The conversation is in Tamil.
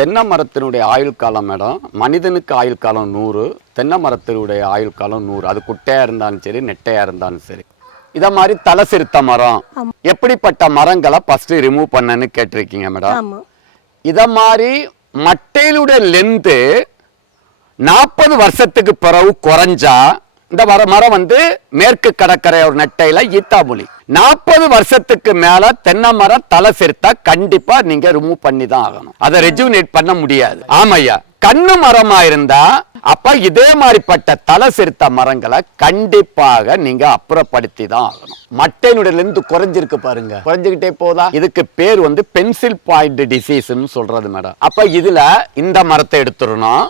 தென்னை மரத்தினுடைய ஆயுள் காலம் மேடம். மனிதனுக்கு ஆயுள் காலம் நூறு தென்னை மரத்தினுடைய ஆயுள் காலம் நூறு. அது குட்டையா இருந்தாலும் சரி நெட்டையா இருந்தாலும் சரி. இத மாதிரி தலை சிறுத்த மரம். எப்படிப்பட்ட மரங்களை ஃபர்ஸ்ட் ரிமூவ் பண்ணன்னு கேட்டிருக்கீங்க மேடம்? இத மாதிரி மட்டையிலுடைய லென்த்து நாற்பது வருஷத்துக்கு பிறகு குறைஞ்சா இந்த வர மரம் வந்து மேற்கு கடற்கரை ஒரு நட்டையில ஈத்தாமொழி நாற்பது வருஷத்துக்கு மேல தென்னை மரம் தலை சேர்த்தா கண்டிப்பா நீங்க ரிமூவ் பண்ணி தான் ஆகணும். அதை ரெஜுவினேட் பண்ண முடியாது. ஆமையா கண்ணு மரமா இருந்தா அப்ப இதே மாதிரிப்பட்ட தலை சிறுத்த மரங்களை கண்டிப்பாக நீங்க அப்புறப்படுத்தி தான் ஆகணும். மட்டையினுடைய இருந்து குறைஞ்சிருக்கு பாருங்க. குறைஞ்சுக்கிட்டே போதா? இதுக்கு பேர் வந்து பென்சில் பாயிண்ட் டிசீஸ்னு சொல்றது மேடம். அப்ப இதுல இந்த மரத்தை எடுத்துடணும்.